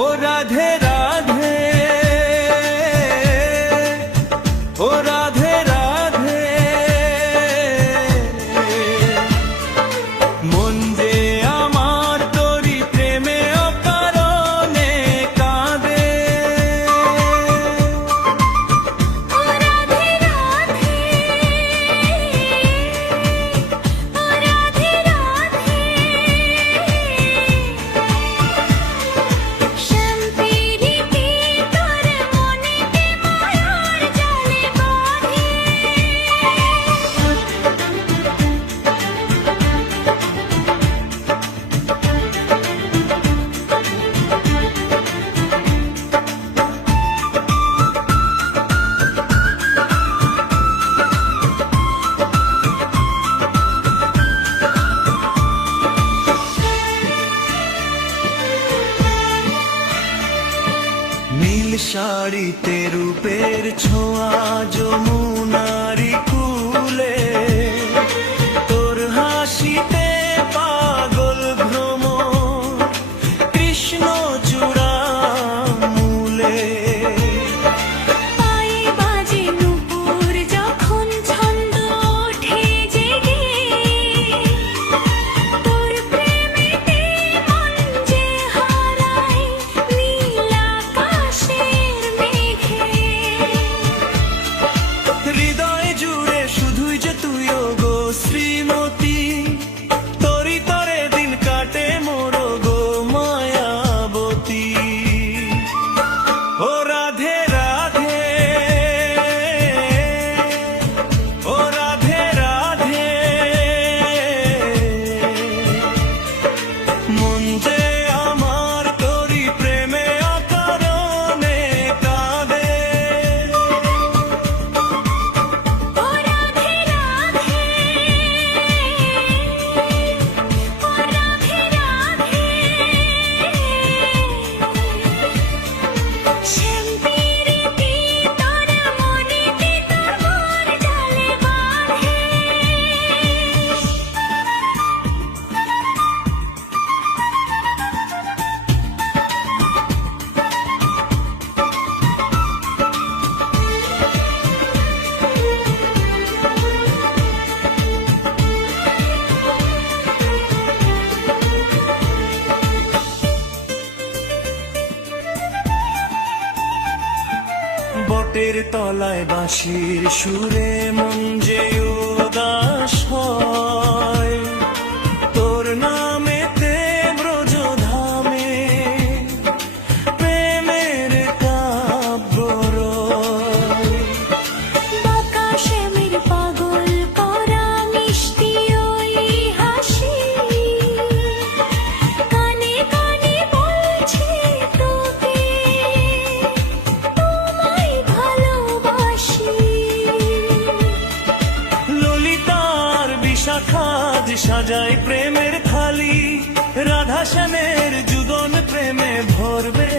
ও রাধে রাধে, ও রাধে রাধে, মন যে আমার তোরি প্রেমে অকারণে কাঁদে। ও রাধে রাধে, ও রাধে রাধে, শ্যাম পীড়িতে তোর মনেতে মায়ার জালে বাঁধে। নীল শাড়িতে রূপের ছোঁয়া যমুনারি কূলে, তোর হাসিতে পাগল ভ্রমর কৃষ্ণ চূড়া মূলে। পায়ে বাজে নূপুর যখন ছন্দ ওঠে জেগে, তোর প্রেমেতে মন যে হারায় নীল আকাশের মেঘে। হৃদয় জুড়ে শুধুই যে তুইও গো শ্রীমতী, তোরি তরে দিন কাটে মোর গো মায়াবতী। ও রাধে রাধে, ও রাধে রাধে, মন যে আমার তোরি প্রেমে অকারণে কাঁদে। ও রাধে রাধে, ও রাধে রাধে, শ্যাম পীড়িতে তোর মনেতে তোর মোর জালে বাঁধে। বটের তলায় বাঁশির সুরে মন যে উদাস হয়, তোর নামেতে ব্রজধামে প্রেমের কাব্য রয়। বাঁকা শ্যামের পাগল করা মিষ্টি ওই হাসি, কানে কানে বলছে তোকে তোমায় ভালোবাসি। ললিতার বিশাখাজ সাজায় প্রেমের থালি, রাধা শ্যামের যুগন প্রেমে ভরবে